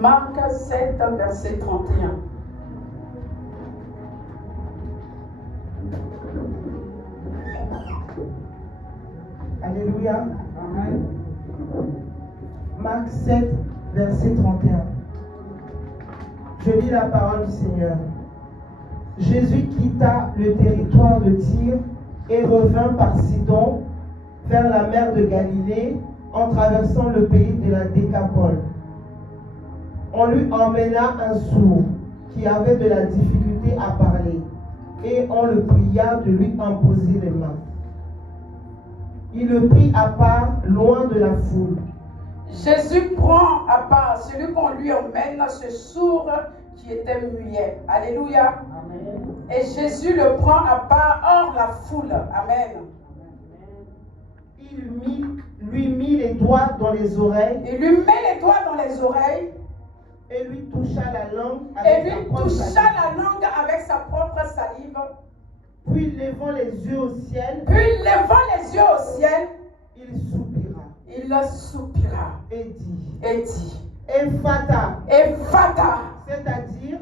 Marc 7, verset 31. Alléluia. Amen. Marc 7, verset 31. Je lis la parole du Seigneur. Jésus quitta le territoire de Tyr et revint par Sidon vers la mer de Galilée en traversant le pays de la Décapole. On lui emmena un sourd qui avait de la difficulté à parler et on le pria de lui imposer les mains. Il le prit à part, loin de la foule. Jésus prend à part celui qu'on lui emmène, ce sourd qui était muet. Alléluia. Amen. Et Jésus le prend à part hors la foule. Amen. Il lui mit les doigts dans les oreilles. Il lui met les doigts dans les oreilles. Et lui toucha la langue avec sa propre salive. Puis levant les yeux au ciel. Il soupira. Et dit. Ephata.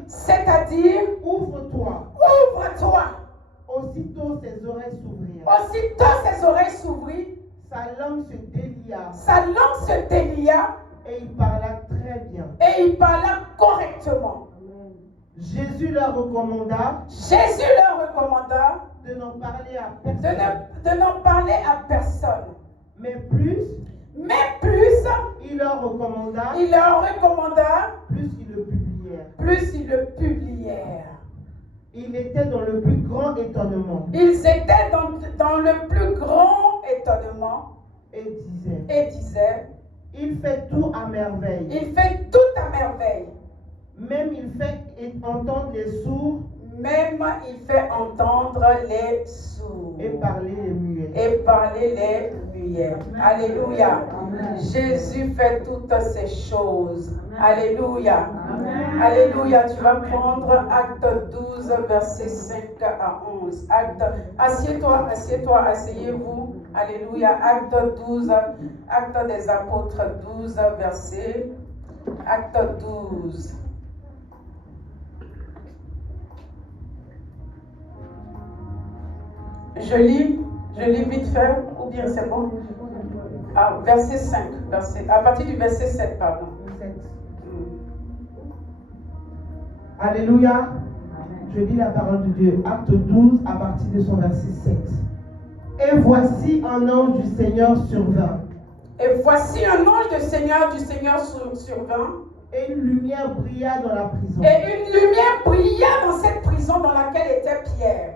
C'est-à-dire. Ouvre-toi. Aussitôt ses oreilles s'ouvrirent. Sa langue se délia. Et il parla très bien. Et il parla correctement. Jésus leur recommanda de n'en parler à personne. Mais plus il leur recommanda, plus ils le publièrent. Ils étaient dans le plus grand étonnement. Et disaient, il fait tout à merveille. Même il fait entendre les sourds. Et parler les muets. Alléluia. Amen. Jésus fait toutes ces choses. Amen. Alléluia. Amen. Alléluia. Tu vas prendre Acte 12, verset 5 à 11. Assieds-toi, asseyez-vous. Alléluia. Acte 12, Acte des Apôtres 12, verset. Acte 12. Je lis vite fait, ou bien c'est bon? Ah, verset 5, à partir du verset 7, pardon. Alléluia. Je lis la parole de Dieu. Acte 12, à partir de son verset 7. Et voici un ange du Seigneur survint. Et une lumière brilla dans la prison. Dans cette prison dans laquelle était Pierre.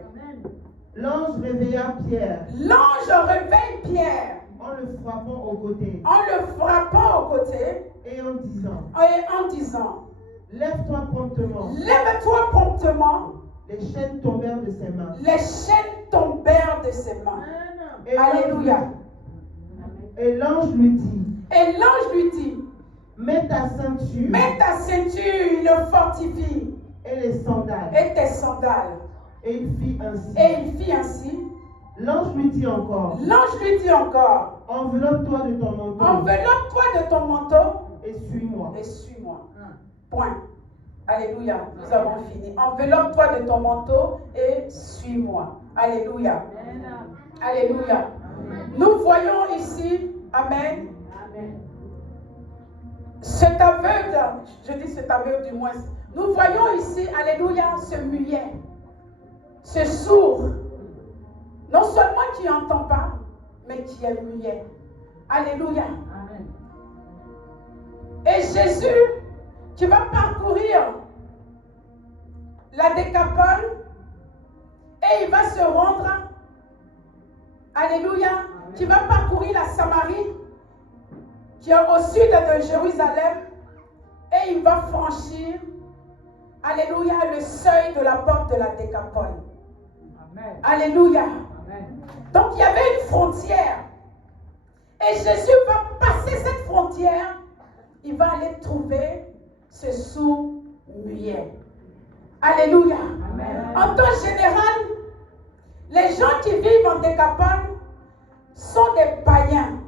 L'ange réveilla Pierre. En le frappant au côté. Et en disant. Lève-toi promptement. Les chaînes tombèrent de ses mains. Et Alléluia. Et l'ange lui dit. Mets ta ceinture. Le fortifie. Et tes sandales. Et il fit ainsi. L'ange lui dit encore. Enveloppe-toi de ton manteau. Et suis-moi. Point. Alléluia. Nous avons fini. Enveloppe-toi de ton manteau et suis-moi. Alléluia. Alléluia. Nous voyons ici, amen, cet aveugle, je dis cet aveugle du moins, nous voyons ici, alléluia, ce muet, ce sourd, non seulement qui n'entend pas, mais qui est muet. Alléluia. Amen. Et Jésus, qui va parcourir la Décapole, et il va se rendre, alléluia, qui va parcourir la Samarie, qui est au sud de Jérusalem, et il va franchir, alléluia, le seuil de la porte de la Décapole. Amen. Alléluia. Amen. Donc il y avait une frontière, et Jésus va passer cette frontière, il va aller trouver ce sourd muet. Alléluia. Amen. En temps général, les gens qui vivent en Décapole sont des païens.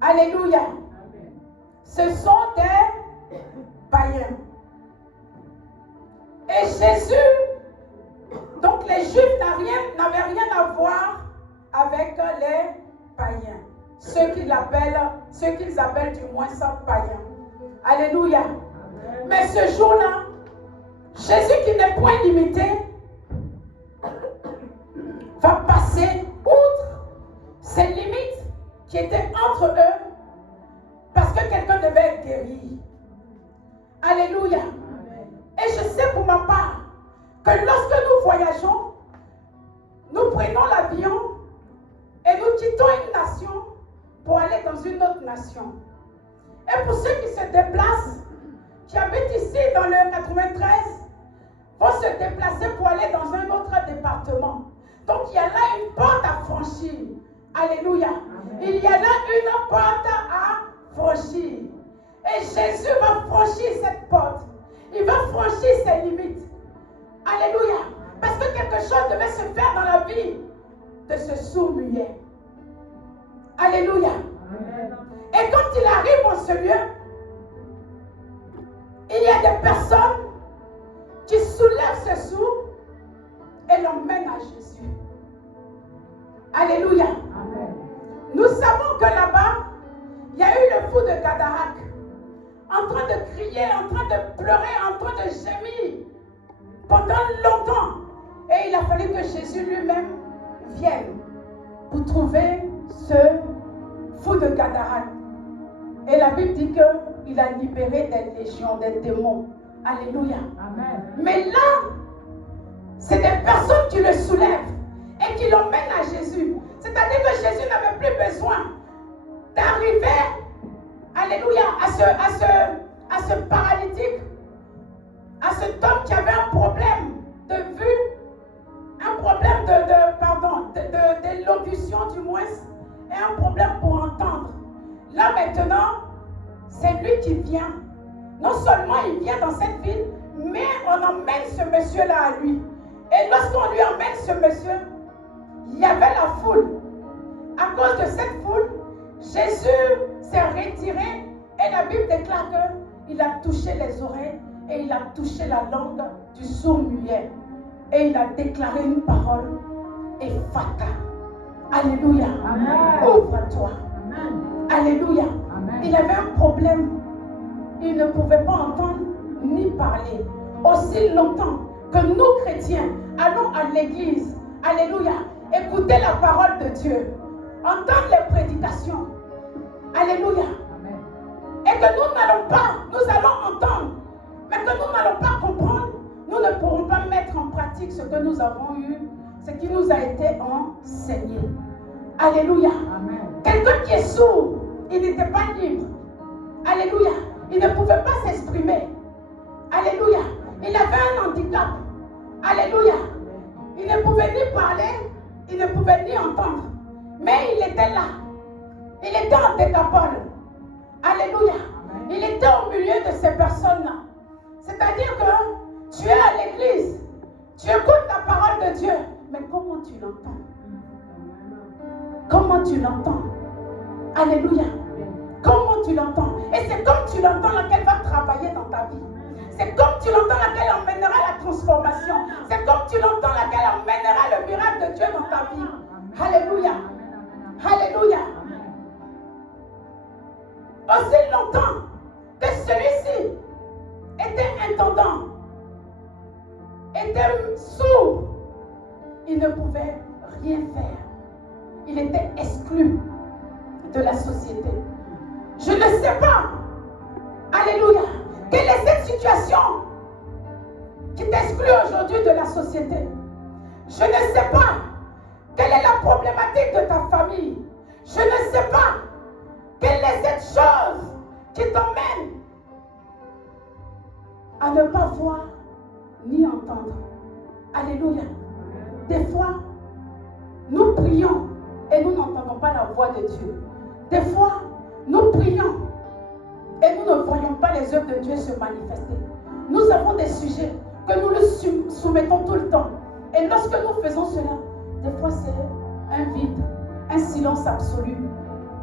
Alléluia. Amen. Ce sont païens. Et Jésus, donc les Juifs n'avaient rien à voir avec les païens. Ceux qu'ils appellent du moins ça païens. Alléluia. Amen. Mais ce jour-là, Jésus qui n'est point limité, va passer outre ces limites qui étaient entre eux parce que quelqu'un devait être guéri. Alléluia. Amen. Et je sais pour ma part que lorsque nous voyageons, nous prenons l'avion et nous quittons une nation pour aller dans une autre nation. Et pour ceux qui se déplacent, qui habitent ici dans le 93, vont se déplacer pour aller dans un autre département. Donc il y a là une porte à franchir. Alléluia. Amen. Il y a là une porte à franchir. Et Jésus va franchir cette porte. Il va franchir ses limites. Alléluia. Parce que quelque chose devait se faire dans la vie de ce sourd-muet. Alléluia. Amen. Et quand il arrive en ce lieu, il y a des personnes qui soulèvent ce sourd et l'emmènent à Jésus. Alléluia. Amen. Nous savons que là-bas, il y a eu le fou de Gadaraque, en train de crier, en train de pleurer, en train de gémir pendant longtemps. Et il a fallu que Jésus lui-même vienne pour trouver ce fou de Gadaraque. Et la Bible dit qu'il a libéré des légions, des démons. Alléluia. Amen. Mais là, c'est des personnes qui le soulèvent et qui l'emmènent à Jésus. C'est-à-dire que Jésus n'avait plus besoin d'arriver, alléluia, à ce paralytique, à cet homme qui avait un problème de vue, un problème d'élocution du moins, et un problème pour entendre. Là maintenant, c'est lui qui vient. Non seulement il vient dans cette ville, mais on emmène ce monsieur-là à lui. Et lorsqu'on lui emmène ce monsieur, il y avait la foule. À cause de cette foule, Jésus s'est retiré et la Bible déclare qu'il a touché les oreilles et il a touché la langue du sourd-muet. Et il a déclaré une parole, Ephata. Alléluia. Amen. Ouvre-toi. Amen. Alléluia. Amen. Il avait un problème. Il ne pouvait pas entendre ni parler. Aussi longtemps que nous, chrétiens, allons à l'église, alléluia, écouter la parole de Dieu, entendre les prédications, alléluia, amen. Et que nous n'allons pas, nous allons entendre, mais que nous n'allons pas comprendre, nous ne pourrons pas mettre en pratique ce que nous avons eu, ce qui nous a été enseigné. Alléluia. Amen. Quelqu'un qui est sourd, il n'était pas libre. Alléluia. Il ne pouvait pas s'exprimer. Alléluia. Il avait un handicap. Alléluia. Il ne pouvait ni parler, il ne pouvait ni entendre. Mais il était là. Il était en décapole. Alléluia. Il était au milieu de ces personnes-là. C'est-à-dire que tu es à l'église, tu écoutes la parole de Dieu, mais comment tu l'entends? Comment tu l'entends? Alléluia. Comment tu l'entends? Et c'est comme tu l'entends là qu'elle va travailler dans ta vie. C'est comme tu l'entends là qu'elle emmènera la transformation. C'est comme tu l'entends là qu'elle emmènera le miracle de Dieu dans ta vie. Alléluia. Alléluia. Aussi longtemps que celui-ci était intendant, était sourd, il ne pouvait rien faire. Il était exclu de la société. Je ne sais pas, alléluia, quelle est cette situation qui t'exclut aujourd'hui de la société. Je ne sais pas quelle est la problématique de ta famille. Je ne sais pas quelle est cette chose qui t'emmène à ne pas voir ni entendre. Alléluia. Des fois, nous prions et nous n'entendons pas la voix de Dieu. Des fois, nous prions et nous ne voyons pas les œuvres de Dieu se manifester. Nous avons des sujets que nous le soumettons tout le temps. Et lorsque nous faisons cela, des fois c'est un vide, un silence absolu.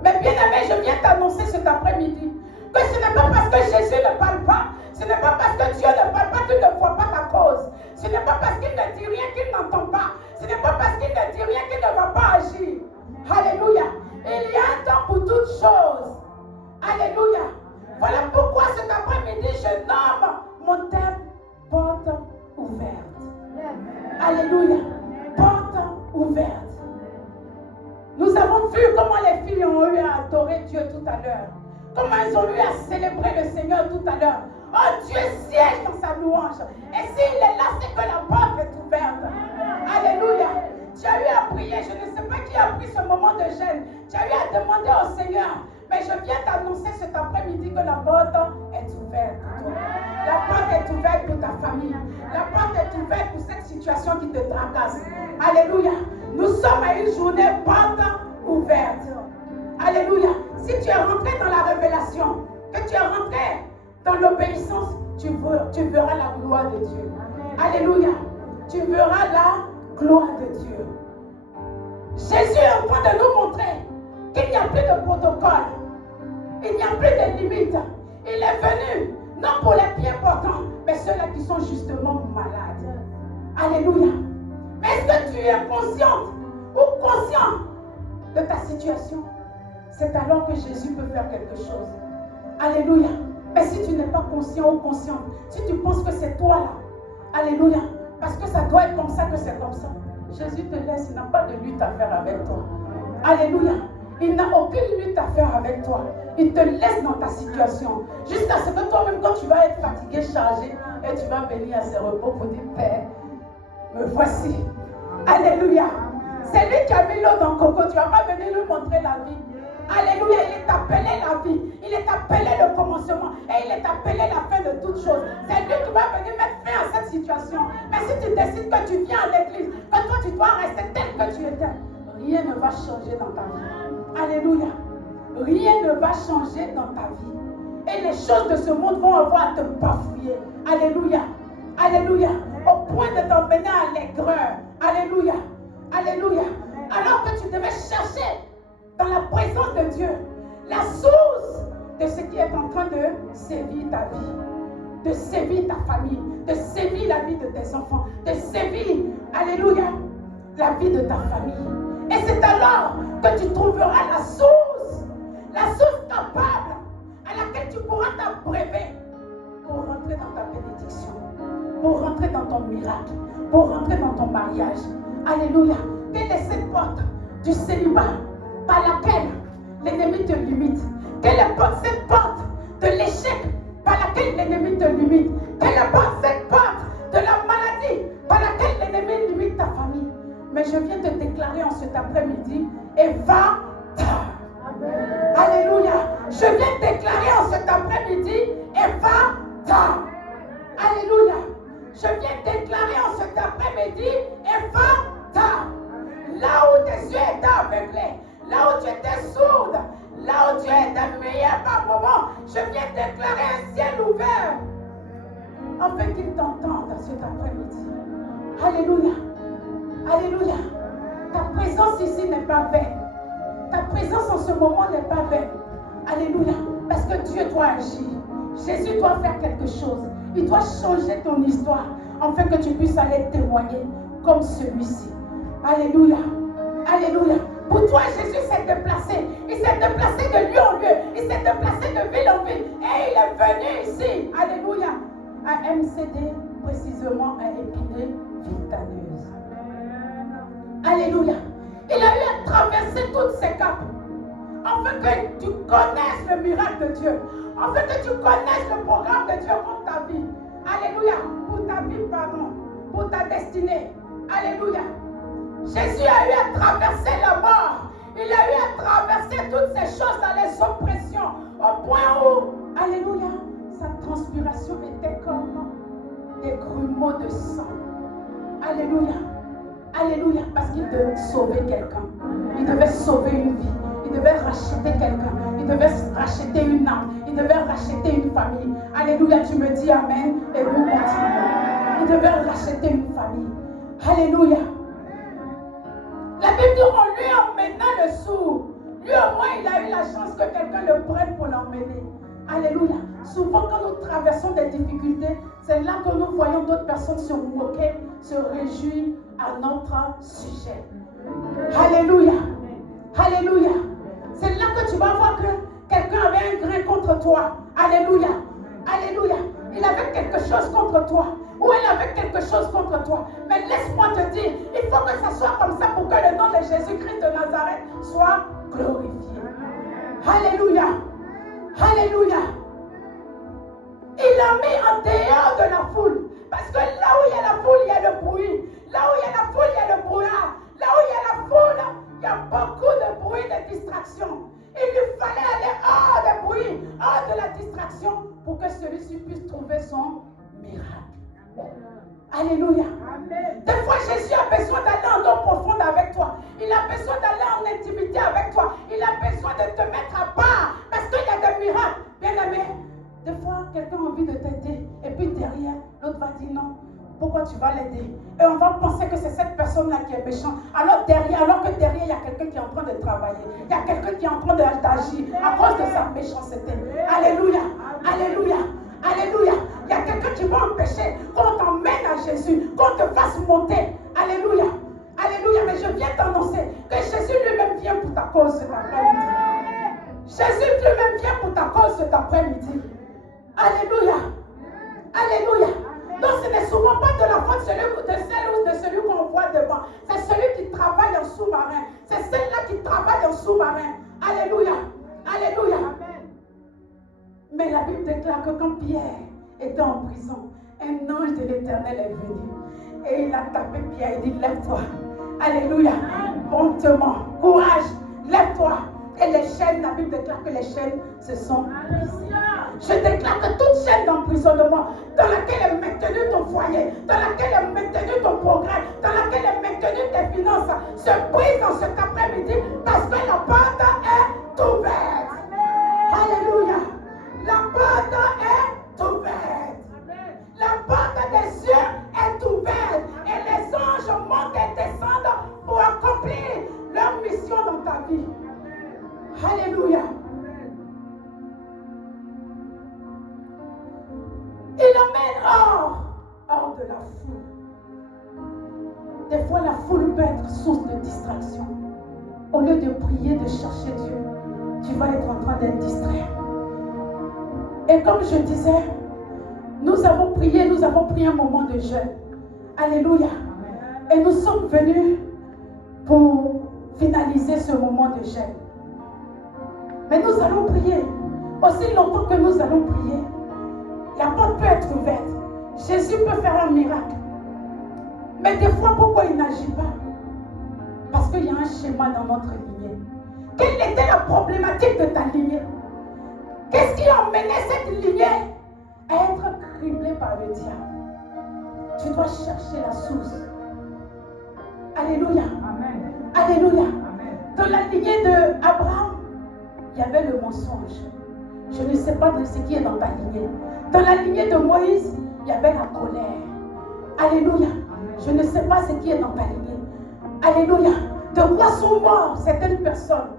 Mais bien aimé, je viens t'annoncer cet après-midi que ce n'est pas parce que Jésus ne parle pas, ce à l'heure. Comment ils ont eu à célébrer le Seigneur tout à l'heure. Oh, Dieu siège dans sa louange. Et s'il est là, c'est que la porte est ouverte. Alléluia. Tu as eu à prier. Je ne sais pas qui a pris ce moment de gêne. Tu as eu à demander au Seigneur. Mais je viens t'annoncer cet après-midi que la porte est ouverte pour toi. La porte est ouverte pour ta famille. La porte est ouverte pour cette situation qui te tracasse. Alléluia. Nous sommes à une journée porte ouverte. Alléluia. Si tu es rentré dans la révélation, que tu es rentré dans l'obéissance, tu verras la gloire de Dieu. Alléluia. Tu verras la gloire de Dieu. Jésus est en train de nous montrer qu'il n'y a plus de protocole. Il n'y a plus de limites. Il est venu, non pour les pieds portants, mais ceux-là qui sont justement malades. Alléluia. Mais est-ce que tu es consciente ou conscient de ta situation? C'est alors que Jésus peut faire quelque chose. Alléluia. Mais si tu n'es pas conscient ou consciente, si tu penses que c'est toi là, alléluia, parce que ça doit être comme ça que c'est comme ça, Jésus te laisse, il n'a pas de lutte à faire avec toi. Alléluia. Il n'a aucune lutte à faire avec toi. Il te laisse dans ta situation. Jusqu'à ce que toi-même, quand tu vas être fatigué, chargé, et tu vas venir à ce repos pour dire, Père, me voici. Alléluia. C'est lui qui a mis l'eau dans le coco. Tu ne vas pas venir lui montrer la vie. Alléluia. Il est appelé la vie. Il est appelé le commencement. Et il est appelé la fin de toutes choses. C'est lui qui va venir mettre fin à cette situation. Mais si tu décides que tu viens à l'église, que toi tu dois rester tel que tu étais, rien ne va changer dans ta vie. Alléluia. Rien ne va changer dans ta vie. Et les choses de ce monde vont avoir à te bafouiller. Alléluia. Alléluia. Au point de t'emmener à l'aigreur. Alléluia. Alléluia. Alors que tu devais chercher dans la présence de Dieu la source de ce qui est en train de sévir ta vie, de sévir ta famille, de sévir la vie de tes enfants, de sévir, alléluia, la vie de ta famille. Et c'est alors que tu trouveras la source capable à laquelle tu pourras t'abreuver pour rentrer dans ta bénédiction, pour rentrer dans ton miracle, pour rentrer dans ton mariage. Alléluia. Quelle est cette porte du célibat par laquelle l'ennemi te limite? Quelle est cette porte de l'échec par laquelle l'ennemi te limite? Quelle est cette porte de la maladie par laquelle l'ennemi limite ta famille? Mais je viens te déclarer en cet après-midi, et va-t'en. Alléluia. Je viens te déclarer en cet après-midi, et va-t'en. Alléluia. Je viens te déclarer en cet après-midi, et va-t'en. Là où tes yeux étaient aveuglés, là où tu étais sourde, là où tu étais meilleur par moment, je viens déclarer un ciel ouvert afin qu'il t'entende cet après-midi. Alléluia. Alléluia. Ta présence ici n'est pas vaine. Ta présence en ce moment n'est pas vaine. Alléluia. Parce que Dieu doit agir. Jésus doit faire quelque chose. Il doit changer ton histoire afin que tu puisses aller témoigner comme celui-ci. Alléluia. Alléluia. Pour toi, Jésus s'est déplacé. Il s'est déplacé de lieu en lieu. Il s'est déplacé de ville en ville. Et il est venu ici. Alléluia. À MCD, précisément à Épinay-Vitaneuse. Alléluia. Il a eu à traverser toutes ces capes. Afin que tu connaisses le miracle de Dieu. Afin que tu connaisses le programme de Dieu pour ta vie. Alléluia. Pour ta vie, pardon. Pour ta destinée. Alléluia. Jésus a eu à traverser la mort. Il a eu à traverser toutes ces choses dans les oppressions. Au point où, alléluia, sa transpiration était comme des grumeaux de sang. Alléluia. Alléluia. Parce qu'il devait sauver quelqu'un. Il devait sauver une vie. Il devait racheter quelqu'un. Il devait racheter une âme. Il devait racheter une famille. Alléluia. Tu me dis amen. Et nous continuons. Il devait racheter une famille. Alléluia. La Bible dit en lui emmenant le sourd. Lui au moins il a eu la chance que quelqu'un le prenne pour l'emmener. Alléluia. Souvent quand nous traversons des difficultés, c'est là que nous voyons d'autres personnes se moquer, se réjouir à notre sujet. Alléluia. Alléluia. C'est là que tu vas voir que quelqu'un avait un grain contre toi. Alléluia. Alléluia. Il avait quelque chose contre toi. Ou elle avait quelque chose contre toi. Mais laisse-moi te dire, il faut que ça soit comme ça pour que le nom de Jésus-Christ de Nazareth soit glorifié. Alléluia. Alléluia. Il l'a mis en dehors de la foule. Parce que là où il y a la foule, il y a le bruit. Là où il y a la foule, il y a le brouillard. Là où il y a la foule, il y a beaucoup de bruit, de distraction. Il lui fallait aller hors des bruits, hors de la distraction, pour que celui-ci puisse trouver son miracle. Alléluia. Amen. Des fois, Jésus a besoin d'aller en eau profonde avec toi. Il a besoin d'aller en intimité avec toi. Il a besoin de te mettre à part. Parce qu'il y a des miracles. Bien aimé, des fois, quelqu'un a envie de t'aider. Et puis derrière, l'autre va dire non. Pourquoi tu vas l'aider? Et on va penser que c'est cette personne-là qui est méchante. Alors que derrière, il y a quelqu'un qui est en train de travailler. Il y a quelqu'un qui est en train d'agir à cause de sa méchanceté. Alléluia. Alléluia. Alléluia. Il y a quelqu'un qui va empêcher qu'on t'emmène à Jésus, qu'on te fasse monter. Alléluia. Alléluia. Mais je viens t'annoncer que Jésus lui-même vient pour ta cause cet après-midi. Jésus lui-même vient pour ta cause cet après-midi. Alléluia. Alléluia. Donc ce n'est souvent pas de la faute de celle ou de celui qu'on voit devant. C'est celui qui travaille en sous-marin. C'est celle-là qui travaille en sous-marin. Alléluia. Alléluia. Mais la Bible déclare que quand Pierre était en prison, un ange de l'Éternel est venu. Et il a tapé Pierre et dit, lève-toi. Alléluia. Promptement. Courage. Lève-toi. Et les chaînes, la Bible déclare que les chaînes se sont brisées. Je déclare que toute chaîne d'emprisonnement dans laquelle est maintenu ton foyer, dans laquelle est maintenu ton programme, dans laquelle est maintenu tes finances, se brise dans cet après-midi parce que la porte est ouverte. Alléluia. La porte est ouverte. La porte des cieux est ouverte. Et les anges montent et descendent pour accomplir leur mission dans ta vie. Alléluia. Il emmène hors de la foule. Des fois, la foule peut être source de distraction. Au lieu de prier, de chercher Dieu, tu vas être en train d'être distrait. Et comme je disais, nous avons prié un moment de jeûne. Alléluia. Et nous sommes venus pour finaliser ce moment de jeûne. Mais nous allons prier. Aussi longtemps que nous allons prier, la porte peut être ouverte. Jésus peut faire un miracle. Mais des fois, pourquoi il n'agit pas? Parce qu'il y a un schéma dans notre lignée. Quelle était la problématique de ta lignée? Qu'est-ce qui a emmené cette lignée à être criblée par le diable? Tu dois chercher la source. Alléluia. Amen. Alléluia. Amen. Dans la lignée d'Abraham, il y avait le mensonge. Je ne sais pas de ce qui est dans ta lignée. Dans la lignée de Moïse, il y avait la colère. Alléluia. Je ne sais pas ce qui est dans ta lignée. Alléluia. De quoi sont morts certaines personnes?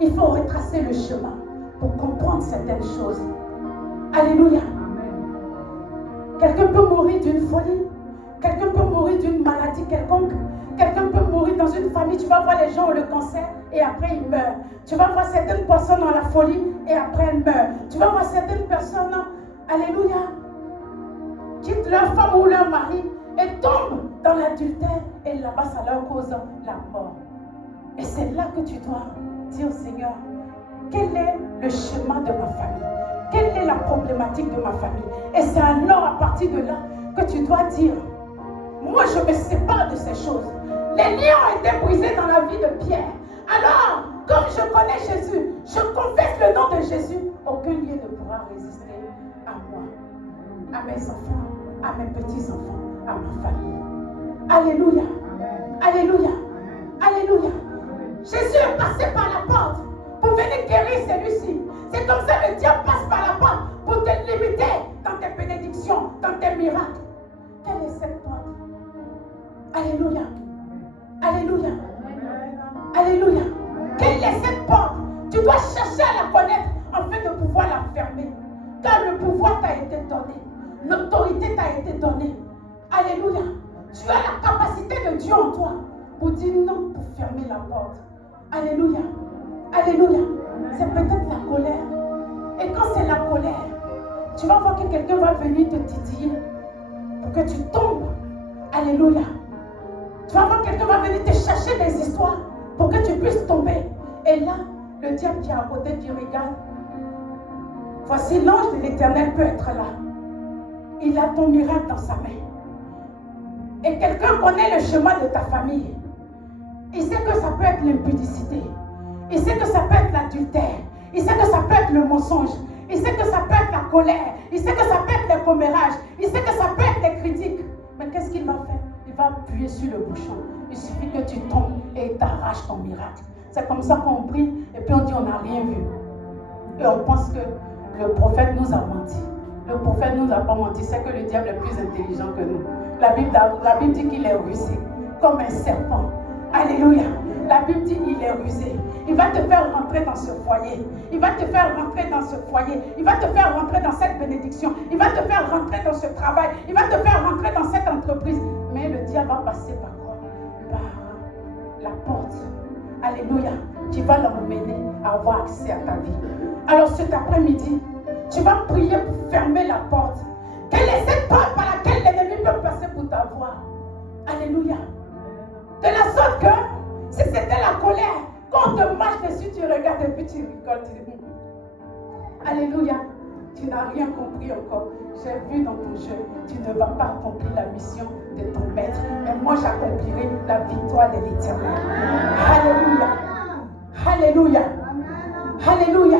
Il faut retracer le chemin pour comprendre certaines choses. Alléluia. Quelqu'un peut mourir d'une folie. Quelqu'un peut mourir d'une maladie quelconque. Quelqu'un peut mourir dans une famille. Tu vas voir les gens ont le cancer et après ils meurent. Tu vas voir certaines personnes ont la folie et après elles meurent. Tu vas voir certaines personnes, alléluia, quittent leur femme ou leur mari et tombent dans l'adultère et là-bas ça leur cause la mort. Et c'est là que tu dois dire, Seigneur, quel est le chemin de ma famille? Quelle est la problématique de ma famille? Et c'est alors à partir de là que tu dois dire, moi je me sépare de ces choses. Les liens ont été brisés dans la vie de Pierre. Alors, comme je connais Jésus, je confesse le nom de Jésus, aucun lien ne pourra résister à moi, à mes enfants, à mes petits-enfants, à ma famille. Alléluia. Alléluia. Alléluia. Jésus est passé par la porte pour venir guérir celui-ci. C'est comme ça que le diable passe par la porte pour te limiter dans tes bénédictions, dans tes miracles. Quelle est cette porte? Alléluia. Alléluia. Alléluia. Quelle est cette porte? Tu dois chercher à la connaître afin de pouvoir la fermer. Car le pouvoir t'a été donné. L'autorité t'a été donnée. Alléluia. Tu as la capacité de Dieu en toi pour dire non, pour fermer la porte. Alléluia. Alléluia. C'est peut-être la colère. Et quand c'est la colère, tu vas voir que quelqu'un va venir te titiller pour que tu tombes. Alléluia. Tu vas voir quelqu'un va venir te chercher des histoires pour que tu puisses tomber. Et là, Le diable qui est à côté, qui regarde. Voici l'ange de l'Éternel peut être là. Il a ton miracle dans sa main. Et quelqu'un connaît le chemin de ta famille. Il sait que ça peut être l'impudicité. Il sait que ça peut être l'adultère. Il sait que ça peut être le mensonge. Il sait que ça peut être la colère. Il sait que ça peut être les commérages. Il sait que ça peut être les critiques. Mais qu'est-ce qu'il va faire? Il va appuyer sur le bouchon. Il suffit que tu tombes et il t'arrache ton miracle. C'est comme ça qu'on prie et puis on dit on n'a rien vu. Et on pense que le prophète nous a menti. Le prophète ne nous a pas menti. C'est que le diable est plus intelligent que nous. La Bible dit qu'il est rusé comme un serpent. Alléluia. La Bible dit qu'il est rusé. Il va te faire rentrer dans ce foyer. Il va te faire rentrer dans ce foyer. Il va te faire rentrer dans cette bénédiction. Il va te faire rentrer dans ce travail. Il va te faire rentrer dans cette entreprise. Mais le diable va passer par quoi? Par la porte. Alléluia. Qui va l'emmener à avoir accès à ta vie. Alors cet après-midi, tu vas prier pour fermer la porte. Quelle est cette porte par laquelle l'ennemi peut passer pour t'avoir? Alléluia. De la sorte que, si c'était la colère, quand on te marche dessus, tu regardes et puis tu rigoles. Alléluia. Tu n'as rien compris encore. J'ai vu dans ton jeu, tu ne vas pas accomplir la mission de ton maître. Mais moi, j'accomplirai la victoire de l'Éternel. Alléluia. Alléluia. Alléluia.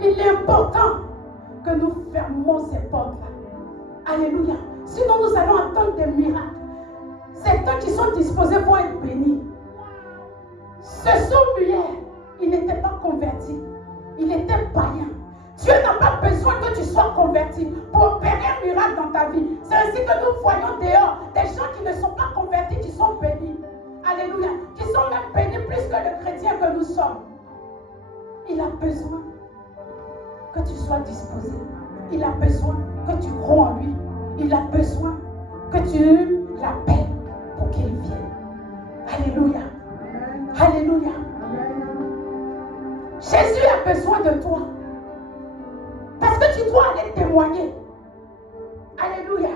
Il est important que nous fermons ces portes-là. Alléluia. Sinon, nous allons attendre des miracles. Certains qui sont disposés pour être bénis. Ce Samuel, il n'était pas converti. Il était païen. Dieu n'a pas besoin que tu sois converti pour opérer un miracle dans ta vie. C'est ainsi que nous voyons dehors des gens qui ne sont pas convertis, qui sont bénis. Alléluia. Qui sont même bénis plus que le chrétien que nous sommes. Il a besoin que tu sois disposé. Il a besoin que tu crois en lui. Il a besoin que tu l'appelles pour qu'il vienne. Alléluia. Alléluia. Jésus a besoin de toi. Parce que tu dois aller témoigner. Alléluia.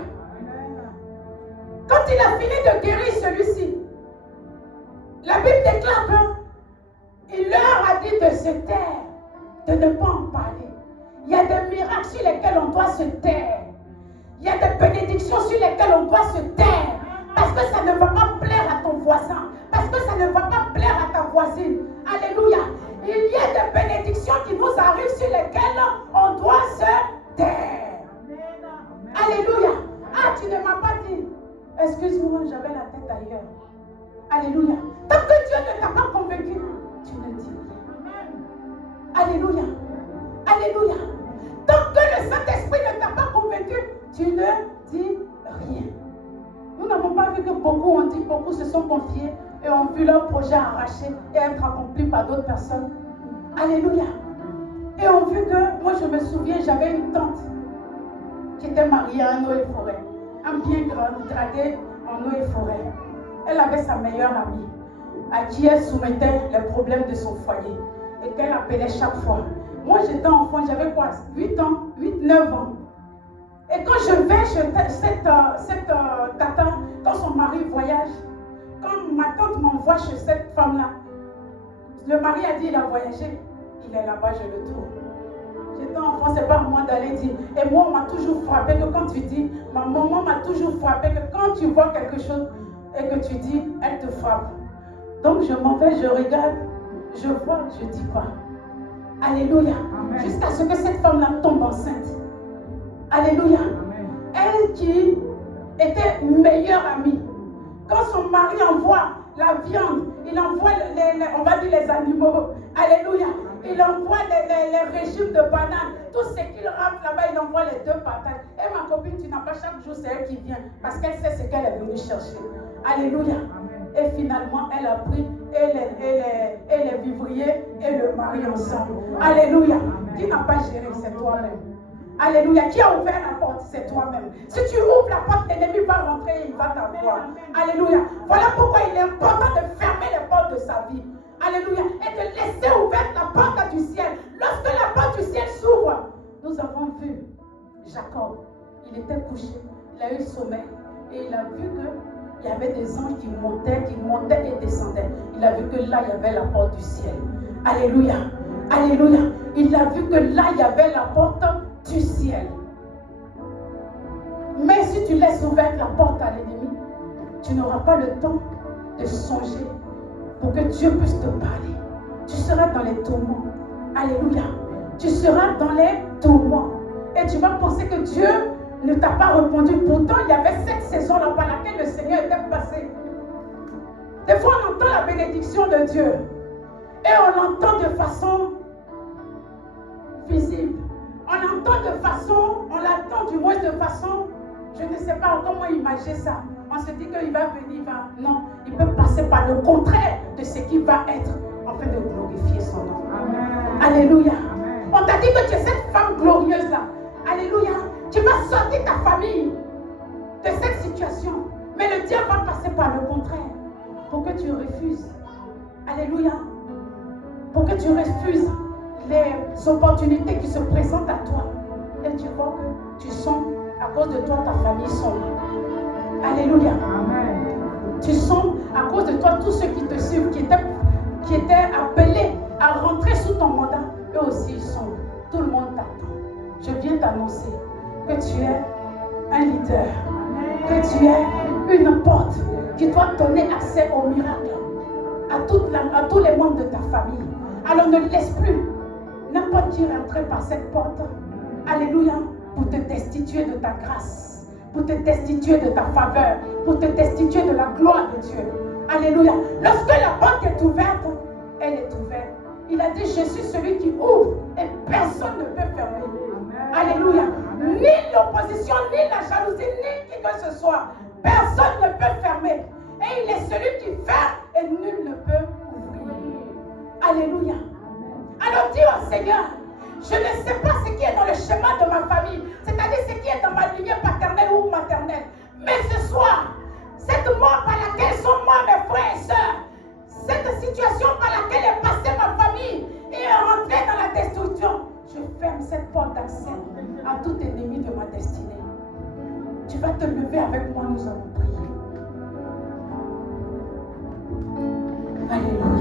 Quand il a fini de guérir celui-ci, la Bible déclare qu'il leur a dit de se taire, de ne pas en parler. Il y a des miracles sur lesquels on doit se taire. Il y a des bénédictions sur lesquelles on doit se taire. Parce que ça ne va pas plaire à ton voisin. Parce que ça ne va pas plaire à ta voisine. Alléluia. Il y a des bénédictions qui nous arrivent sur lesquelles on doit se taire. Alléluia. Ah, tu ne m'as pas dit. Excuse-moi, j'avais la tête ailleurs. Alléluia. Tant que Dieu ne t'a pas convaincu, tu ne dis rien. Alléluia. Alléluia. Tant que le Saint-Esprit ne t'a pas convaincu, tu ne dis rien. Nous n'avons pas vu que beaucoup ont dit, beaucoup se sont confiés et ont vu leur projet arraché et être accompli par d'autres personnes. Alléluia. Et ont vu que, moi je me souviens, j'avais une tante qui était mariée à un eau et forêt. Un bien gradé en eau et forêt. Elle avait sa meilleure amie à qui elle soumettait les problèmes de son foyer et qu'elle appelait chaque fois. Moi j'étais enfant, j'avais quoi? 8 ans, 8-9 ans. Et quand je vais chez cette tata, quand son mari voyage, quand ma tante m'envoie chez cette femme-là, le mari a dit il a voyagé, il est là-bas, je le trouve. J'étais enfant, c'est pas à moi d'aller dire. Et moi, on m'a toujours frappé que quand tu dis, ma maman m'a toujours frappé que quand tu vois quelque chose et que tu dis, elle te frappe. Donc je m'en vais, je regarde, je vois, je dis pas. Alléluia. Jusqu'à ce que cette femme-là tombe enceinte. Alléluia. Amen. Elle qui était meilleure amie. Quand son mari envoie la viande, il envoie on va dire les animaux. Alléluia. Il envoie les régimes de bananes. Tout ce qu'il rate là-bas, il envoie les 2 patates. Et ma copine, tu n'as pas chaque jour, c'est elle qui vient. Parce qu'elle sait ce qu'elle est venue chercher. Alléluia. Amen. Et finalement, elle a pris et les vivriers et le mari ensemble. Alléluia. Amen. Qui n'a pas géré, c'est toi-même. Alléluia. Qui a ouvert la porte? C'est toi-même. Si tu ouvres la porte, l'ennemi va rentrer et il va t'avoir. Alléluia. Voilà pourquoi il est important de fermer les portes de sa vie. Alléluia. Et de laisser ouverte la porte du ciel. Lorsque la porte du ciel s'ouvre, nous avons vu Jacob. Il était couché. Il a eu sommeil. Et il a vu qu'il y avait des anges qui montaient et descendaient. Il a vu que là, il y avait la porte du ciel. Alléluia. Alléluia. Il a vu que là, il y avait la porte du ciel. Mais si tu laisses ouverte la porte à l'ennemi, tu n'auras pas le temps de songer pour que Dieu puisse te parler. Tu seras dans les tourments. Alléluia. Tu seras dans les tourments. Et tu vas penser que Dieu ne t'a pas répondu. Pourtant, il y avait cette saison-là par laquelle le Seigneur était passé. Des fois, on entend la bénédiction de Dieu. Et on l'entend de façon visible. On l'entend de façon, on l'attend du moins de façon, je ne sais pas comment imaginer ça. On se dit qu'il va venir, il va. Non, il peut passer par le contraire de ce qui va être afin de glorifier son nom. Amen. Alléluia. Amen. On t'a dit que tu es cette femme glorieuse-là. Alléluia. Tu vas sortir ta famille de cette situation. Mais le diable va passer par le contraire pour que tu refuses. Alléluia. Pour que tu refuses les opportunités qui se présentent à toi. Et tu vois que tu sens, à cause de toi, ta famille sombre. Alléluia. Amen. Tu sens, à cause de toi, tous ceux qui te suivent, qui étaient appelés à rentrer sous ton mandat, eux aussi ils sont. Tout le monde t'attend. Je viens t'annoncer que tu es un leader. Amen. Que tu es une porte qui doit donner accès au miracle à tous les membres de ta famille. Alors ne laisse plus n'importe qui rentrer par cette porte. Alléluia. Pour te destituer de ta grâce, pour te destituer de ta faveur, pour te destituer de la gloire de Dieu. Alléluia. Lorsque la porte est ouverte, elle est ouverte. Il a dit, je suis celui qui ouvre et personne ne peut fermer. Amen. Alléluia. Amen. Ni l'opposition, ni la jalousie, ni qui que ce soit. Personne ne peut fermer. Et il est celui qui ferme et nul ne peut ouvrir. Alléluia. Alors dis au Seigneur, je ne sais pas ce qui est dans le schéma de ma famille, c'est-à-dire ce qui est dans ma lignée paternelle ou maternelle. Mais ce soir, cette mort par laquelle sont morts mes frères et sœurs, cette situation par laquelle est passée ma famille et est rentrée dans la destruction, je ferme cette porte d'accès à tout ennemi de ma destinée. Tu vas te lever avec moi, nous allons prier. Alléluia.